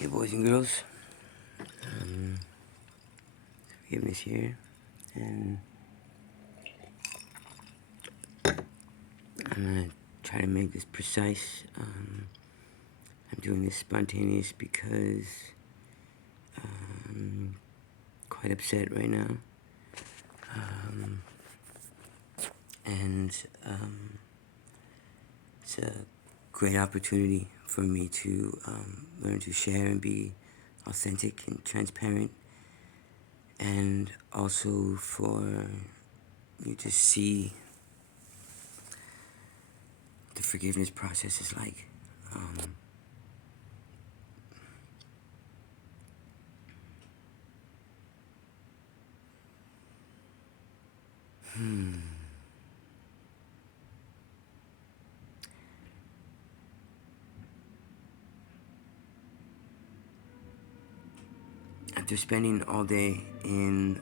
Hey boys and girls, forgiveness here, and I'm gonna try to make this precise. I'm doing this spontaneous because I'm quite upset right now, and it's a great opportunity for me to learn to share and be authentic and transparent, and also for you to see the forgiveness process is like. After spending all day in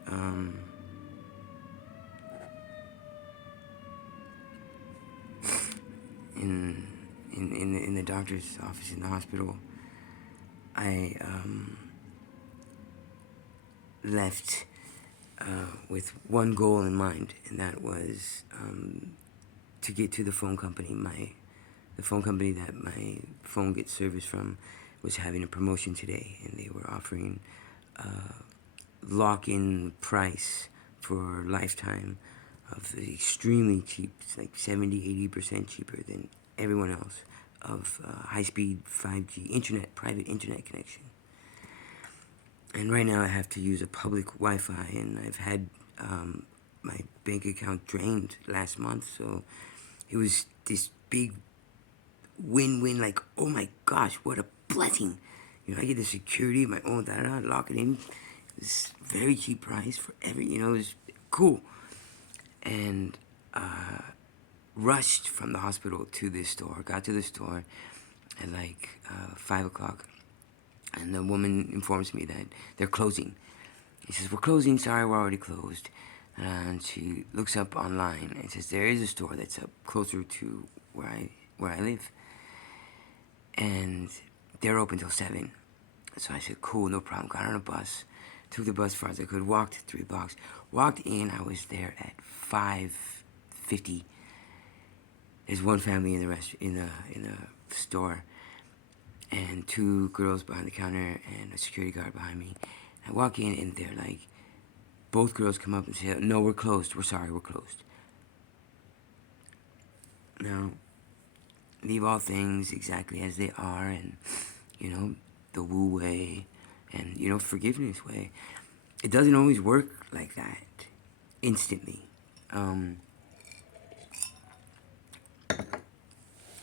in the doctor's office in the hospital, I left with one goal in mind, and that was to get to the phone company. The phone company that my phone gets service from was having a promotion today, and they were offering a lock-in price for lifetime of extremely cheap. It's like 70-80% cheaper than everyone else, of high-speed 5G internet, private internet connection. And right now I have to use a public Wi-Fi, and I've had my bank account drained last month, so it was this big win-win, like, oh my gosh, what a blessing. You know, I get the security of my own, lock it in. It's very cheap price for it was cool. And rushed from the hospital to this store, got to the store at like 5 o'clock. And the woman informs me that they're closing. He says, we're closing, sorry, we're already closed. And she looks up online and says, there is a store that's up closer to where I live. And they're open till 7. So I said, cool, no problem. Got on a bus, took the bus far as I could, walked 3 blocks. Walked in, I was there at 5:50. There's one family in the store, and 2 girls behind the counter and a security guard behind me. I walk in, and they're like, both girls come up and say, no, we're closed. We're sorry, we're closed. Now, leave all things exactly as they are, and, the Wu way, and, forgiveness way. It doesn't always work like that, instantly.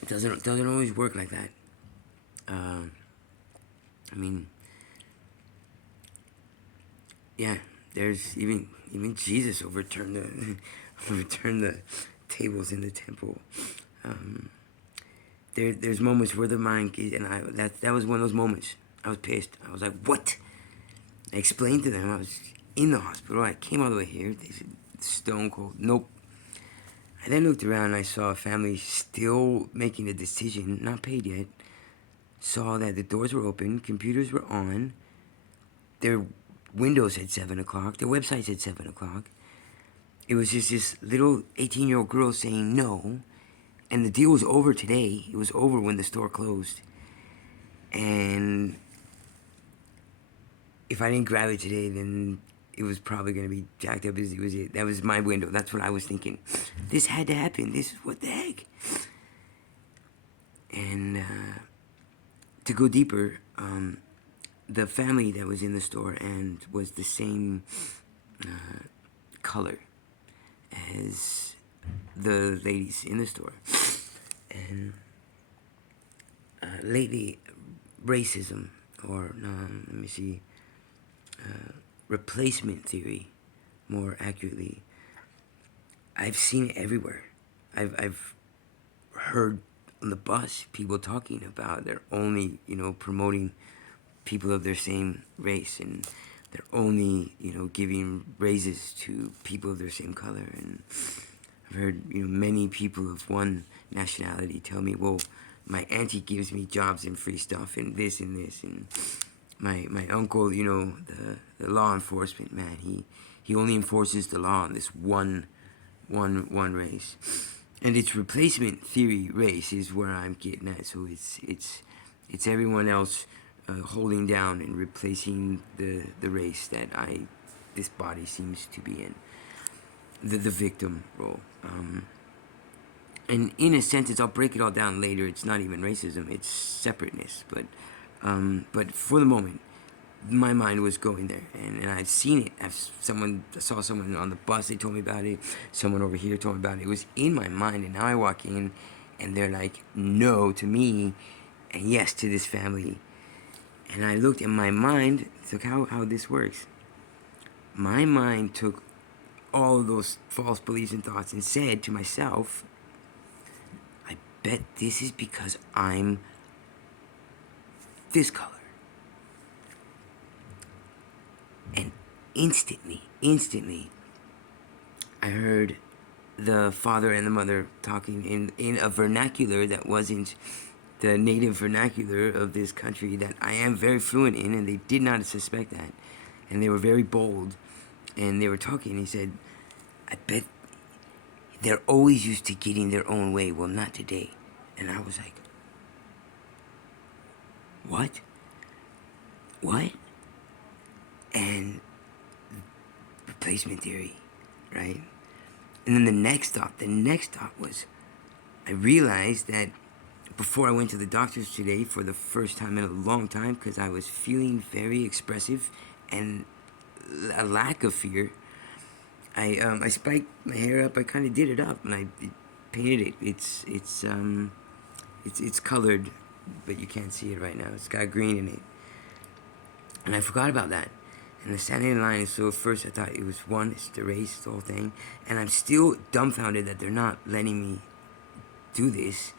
It doesn't always work like that. I mean, yeah, there's even Jesus overturned the overturned the tables in the temple. There's moments where the mind and that was one of those moments. I was pissed. I was like, what? I explained to them I was in the hospital. I came all the way here. They said, stone cold. Nope. I then looked around and I saw a family still making a decision, not paid yet. Saw that the doors were open, computers were on, their windows said 7 o'clock, their website said 7 o'clock. It was just this little 18-year-old girl saying no, and the deal was over today. It was over when the store closed. And if I didn't grab it today, then it was probably going to be jacked up as it was it. That was my window. That's what I was thinking. This had to happen. This is what the heck. And to go deeper, the family that was in the store and was the same color as the ladies in the store. And lately, racism, or let me see, replacement theory, more accurately, I've seen it everywhere. I've heard on the bus people talking about they're only, promoting people of their same race, and they're only, giving raises to people of their same color. And I've heard, many people of one nationality tell me, well, my auntie gives me jobs and free stuff and this and this. And my uncle, you know, the law enforcement man, he only enforces the law on this one race, and its replacement theory race is where I'm getting at. So it's everyone else holding down and replacing the race that this body seems to be in, the victim role. And in a sentence, I'll break it all down later. It's not even racism; it's separateness. But for the moment, my mind was going there, and I've seen it. I saw someone on the bus. They told me about it. Someone over here told me about it. It was in my mind, and now I walk in, and they're like, "No" to me, and "yes" to this family. And I looked in my mind. Look how this works. My mind took all of those false beliefs and thoughts and said to myself, I bet this is because I'm this color. And instantly, I heard the father and the mother talking in a vernacular that wasn't the native vernacular of this country that I am very fluent in, and they did not suspect that. And they were very bold, and they were talking, and he said, I bet they're always used to getting their own way. Well, not today. And I was like, what? What? And replacement theory, right? And then the next thought was, I realized that before I went to the doctors today for the first time in a long time, because I was feeling very expressive and a lack of fear, I spiked my hair up. I kind of did it up, and I painted it. It's colored, but you can't see it right now. It's got green in it, and I forgot about that. And the standing in line, so at first I thought it was it's the race, the whole thing, and I'm still dumbfounded that they're not letting me do this,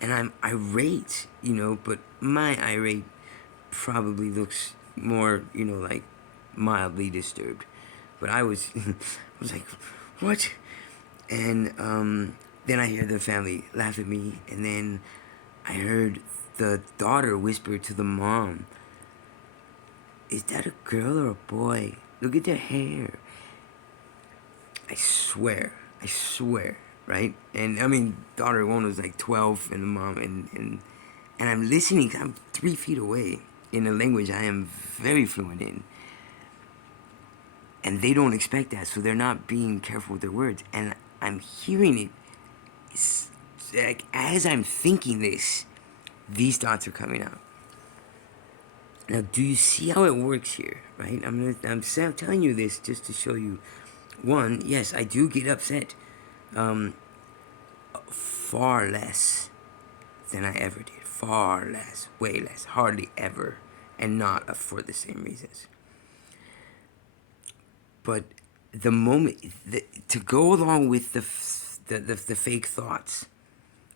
and I'm irate, you know, but my irate probably looks more, you know, like mildly disturbed. But I was, I was like, what? And then I hear the family laugh at me, and then I heard the daughter whisper to the mom, is that a girl or a boy? Look at their hair. I swear, right? And I mean, daughter one was like 12, and the mom, and I'm listening, 'cause I'm 3 feet away in a language I am very fluent in. And they don't expect that, so they're not being careful with their words. And I'm hearing it. It's like, as I'm thinking this, these thoughts are coming out. Now, do you see how it works here, right? I'm telling you this just to show you. One, yes, I do get upset, far less than I ever did. Far less, way less, hardly ever, and not for the same reasons. But the moment to go along with the fake thoughts,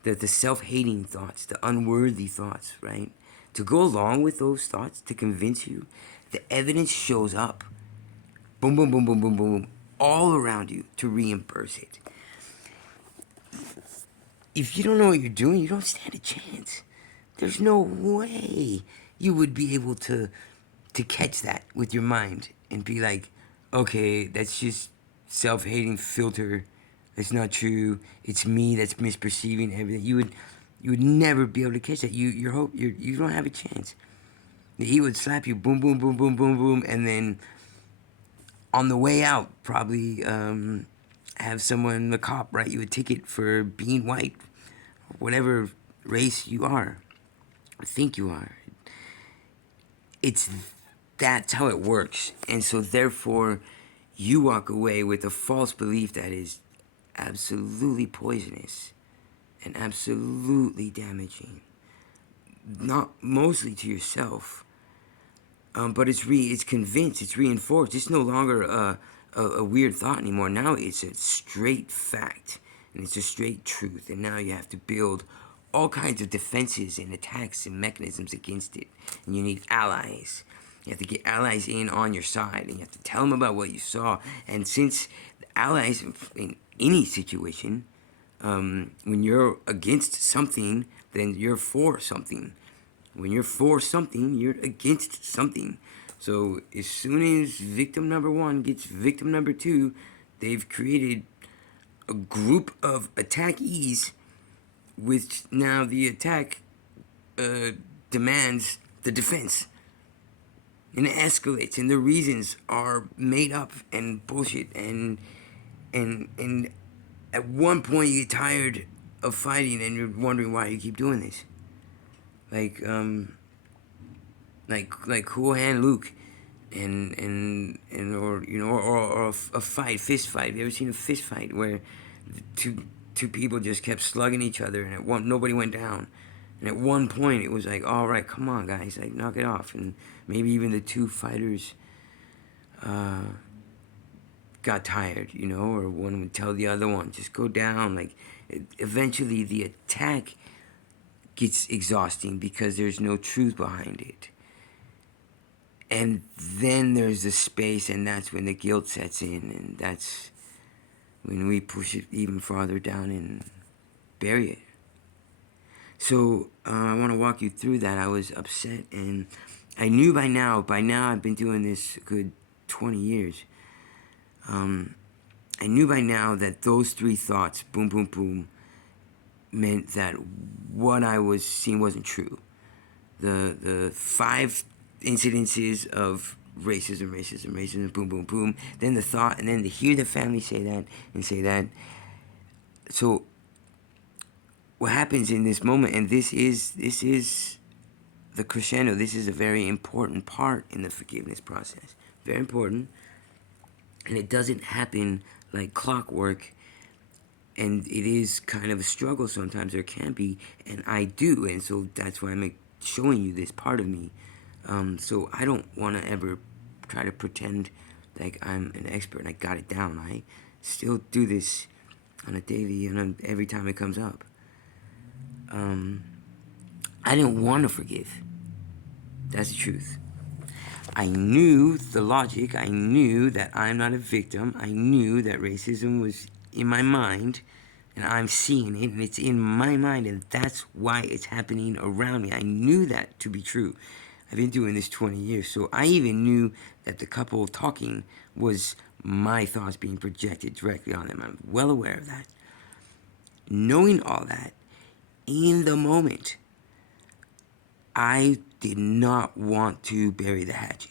the self-hating thoughts, the unworthy thoughts, right? To go along with those thoughts, to convince you, the evidence shows up. Boom, boom, boom, boom, boom, boom, all around you to reimburse it. If you don't know what you're doing, you don't stand a chance. There's no way you would be able to catch that with your mind and be like, okay, that's just self-hating filter. That's not true. It's me that's misperceiving everything. You would never be able to catch that. You don't have a chance. He would slap you, boom, boom, boom, boom, boom, boom, and then on the way out, probably have someone, the cop, write you a ticket for being white, whatever race you are, or think you are. That's how it works, and so therefore, you walk away with a false belief that is absolutely poisonous and absolutely damaging. Not mostly to yourself, but it's convinced, it's reinforced. It's no longer a weird thought anymore. Now it's a straight fact, and it's a straight truth. And now you have to build all kinds of defenses and attacks and mechanisms against it. And you need allies. You have to get allies in on your side, and you have to tell them about what you saw. And since allies in any situation, when you're against something, then you're for something. When you're for something, you're against something. So as soon as victim number one gets victim number two, they've created a group of attackees, which now the attack demands the defense. And it escalates, and the reasons are made up and bullshit. And at one point you get tired of fighting, and you're wondering why you keep doing this. Like like Cool Hand Luke, and or you know or a fight, fist fight. Have you ever seen a fist fight where two people just kept slugging each other, and nobody went down, and at one point it was like, all right, come on guys, like knock it off, and maybe even the two fighters got tired, you know, or one would tell the other one just go down. Like eventually the attack gets exhausting because there's no truth behind it. And then there's the space, and that's when the guilt sets in, and that's when we push it even farther down and bury it. So I want to walk you through that. I was upset, and I knew by now I've been doing this a good 20 years. I knew by now that those three thoughts, boom, boom, boom, meant that what I was seeing wasn't true. The five incidences of racism, boom, boom, boom. Then the thought, and then to hear the family say that and say that. So what happens in this moment, and this is the crescendo. This is a very important part in the forgiveness process. Very important, and it doesn't happen like clockwork. And it is kind of a struggle sometimes. There can be, and I do, and so that's why I'm showing you this part of me. So I don't want to ever try to pretend like I'm an expert and I got it down. I still do this on a daily and every time it comes up. I didn't want to forgive. That's the truth. I knew the logic. I knew that I'm not a victim. I knew that racism was in my mind, and I'm seeing it, and it's in my mind, and that's why it's happening around me. I knew that to be true. I've been doing this 20 years, so I even knew that the couple talking was my thoughts being projected directly on them. I'm well aware of that. Knowing all that, in the moment, I did not want to bury the hatchet.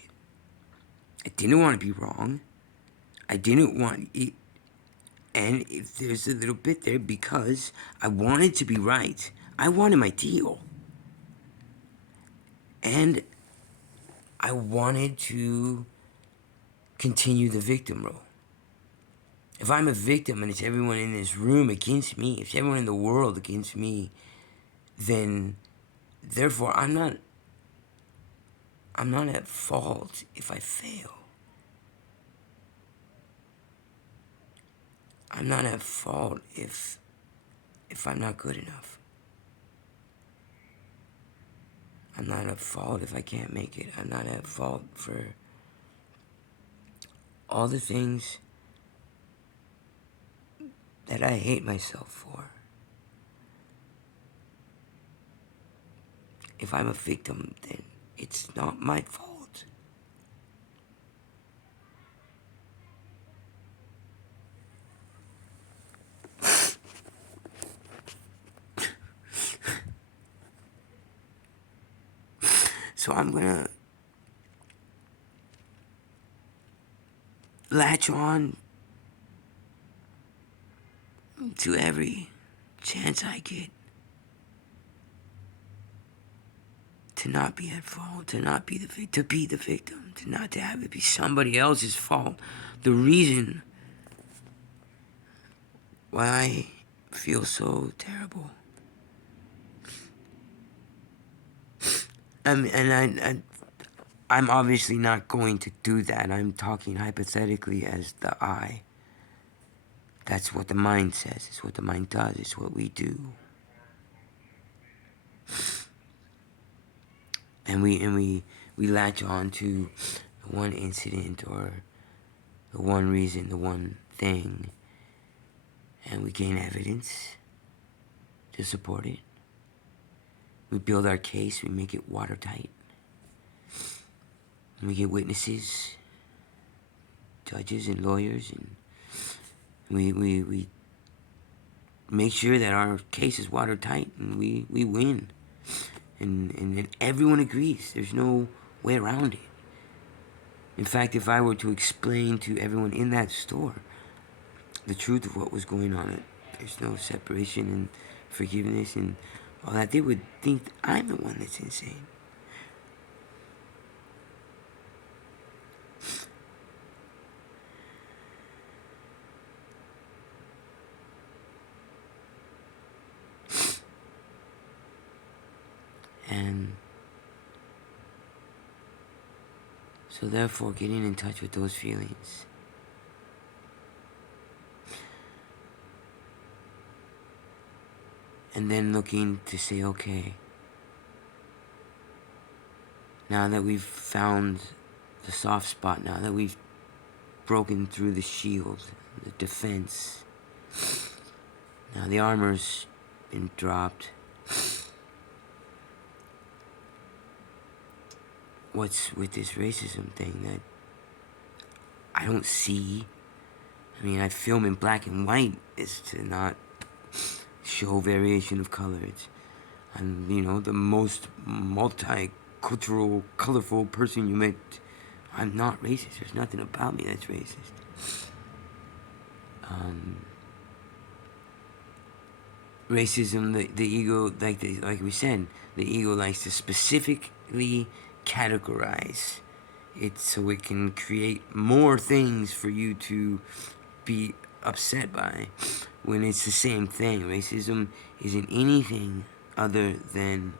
I didn't want to be wrong. I didn't want it. And if there's a little bit there, because I wanted to be right. I wanted my deal. And I wanted to continue the victim role. If I'm a victim and it's everyone in this room against me, if it's everyone in the world against me, then therefore I'm not at fault if I fail. I'm not at fault if I'm not good enough. I'm not at fault if I can't make it. I'm not at fault for all the things that I hate myself for. If I'm a victim, then it's not my fault. So I'm gonna latch on to every chance I get to not be at fault, to not be to be the victim, to not to have it be somebody else's fault. The reason why I feel so terrible. I'm obviously not going to do that. I'm talking hypothetically as the I. That's what the mind says. It's what the mind does. It's what we do. And we latch on to the one incident or the one reason, the one thing, and we gain evidence to support it. We build our case, we make it watertight. We get witnesses, judges and lawyers, and we make sure that our case is watertight, and we win. And everyone agrees. There's no way around it. In fact, if I were to explain to everyone in that store the truth of what was going on, there's no separation and forgiveness and all that, they would think I'm the one that's insane. And so therefore, getting in touch with those feelings, and then looking to say, okay, now that we've found the soft spot, now that we've broken through the shield, the defense, now the armor's been dropped, what's with this racism thing that I don't see? I mean, I film in black and white is to not show variation of color. I'm, the most multicultural, colorful person you met. I'm not racist. There's nothing about me that's racist. Racism, the ego, like we said, the ego likes to specifically categorize it so it can create more things for you to be upset by, when it's the same thing. Racism isn't anything other than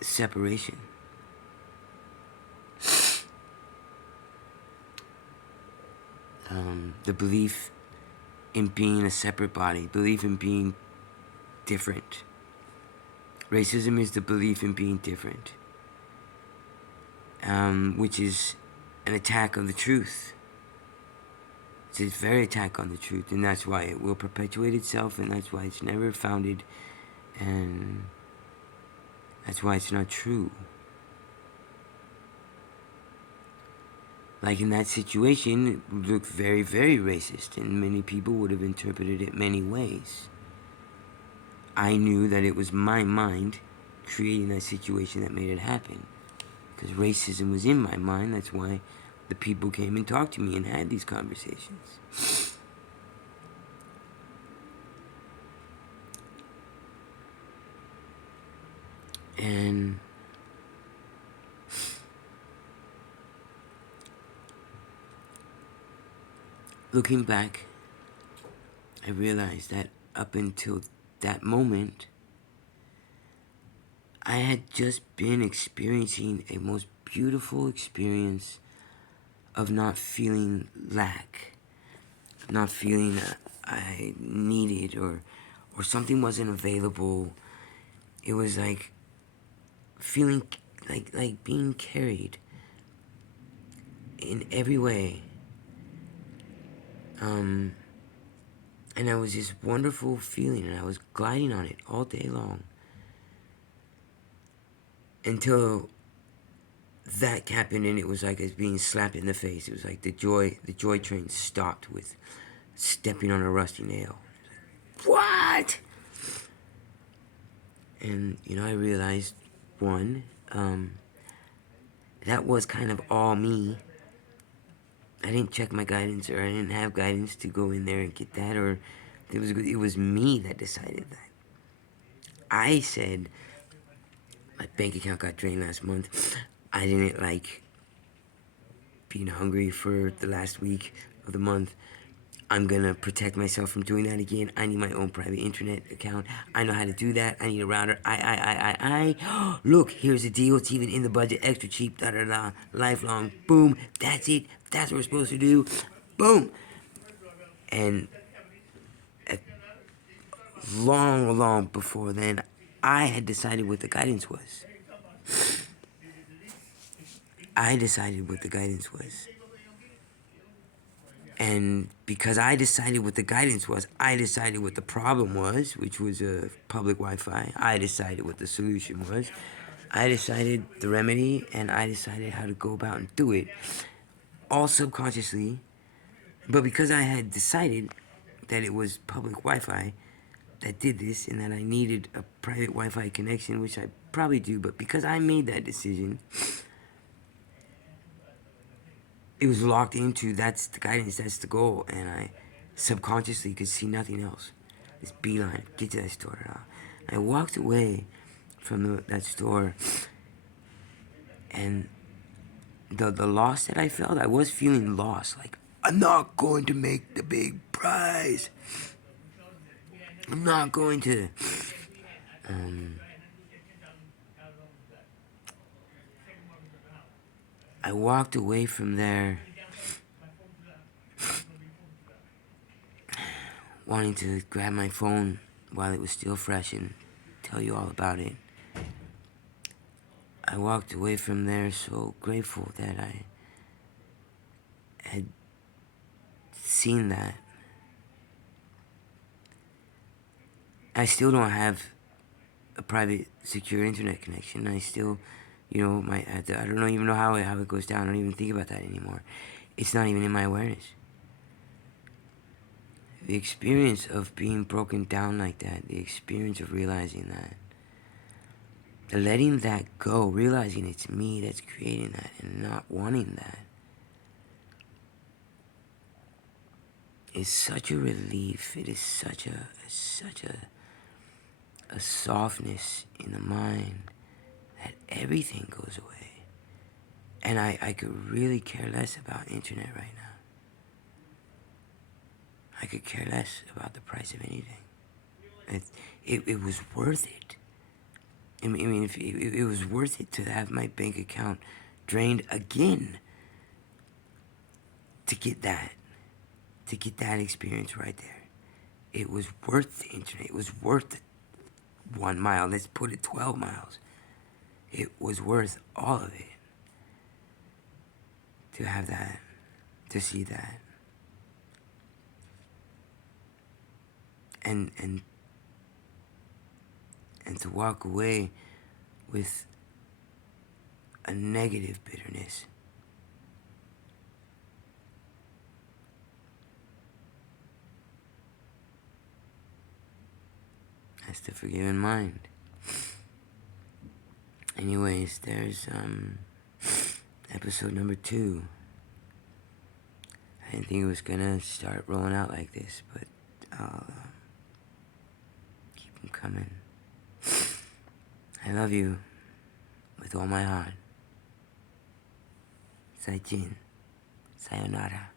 separation. The belief in being a separate body, belief in being different. Racism is the belief in being different, which is an attack on the truth. It's a very attack on the truth, and that's why it will perpetuate itself, and that's why it's never founded, and that's why it's not true. Like in that situation, it looked very, very racist, and many people would have interpreted it many ways. I knew that it was my mind creating that situation that made it happen, because racism was in my mind. That's why the people came and talked to me and had these conversations. And looking back, I realized that up until that moment, I had just been experiencing a most beautiful experience of not feeling lack, not feeling I needed or something wasn't available. It was like feeling like being carried in every way. And I was this wonderful feeling, and I was gliding on it all day long. Until that happened, and it was like I was being slapped in the face. It was like the joy train stopped with stepping on a rusty nail. What? And, I realized, one, that was kind of all me. I didn't check my guidance, or I didn't have guidance to go in there and get that, or it was me that decided that. I said, my bank account got drained last month. I didn't like being hungry for the last week of the month. I'm gonna protect myself from doing that again. I need my own private internet account. I know how to do that. I need a router. Look, here's the deal. It's even in the budget. Extra cheap. Da da da. Lifelong. Boom. That's it. That's what we're supposed to do. Boom. And long before then, I had decided what the guidance was. I decided what the guidance was. And because I decided what the guidance was, I decided what the problem was, which was a public Wi-Fi. I decided what the solution was. I decided the remedy, and I decided how to go about and do it, all subconsciously. But because I had decided that it was public Wi-Fi that did this, and that I needed a private Wi-Fi connection, which I probably do, but because I made that decision, it was locked into that's the guidance, that's the goal, and I subconsciously could see nothing else. This beeline, get to that store. I walked away from that store, and the loss that I felt, I was feeling lost. Like, I'm not going to make the big prize. I'm not going to. I walked away from there wanting to grab my phone while it was still fresh and tell you all about it. I walked away from there so grateful that I had seen that. I still don't have a private, secure internet connection. I still, I don't even know how it goes down. I don't even think about that anymore. It's not even in my awareness. The experience of being broken down like that, the experience of realizing that, letting that go, realizing it's me that's creating that and not wanting that, is such a relief. It is such a softness in the mind that everything goes away. And I could really care less about internet right now. I could care less about the price of anything. It was worth it. I mean, if it was worth it to have my bank account drained again to get that experience right there. It was worth the internet. It was worth 1 mile. Let's put it 12 miles. It was worth all of it to have that, to see that, and to walk away with a negative bitterness. That's the forgiven mind. Anyways, there's episode number 2. I didn't think it was gonna start rolling out like this, but I'll keep them coming. I love you with all my heart. 再见，sayonara.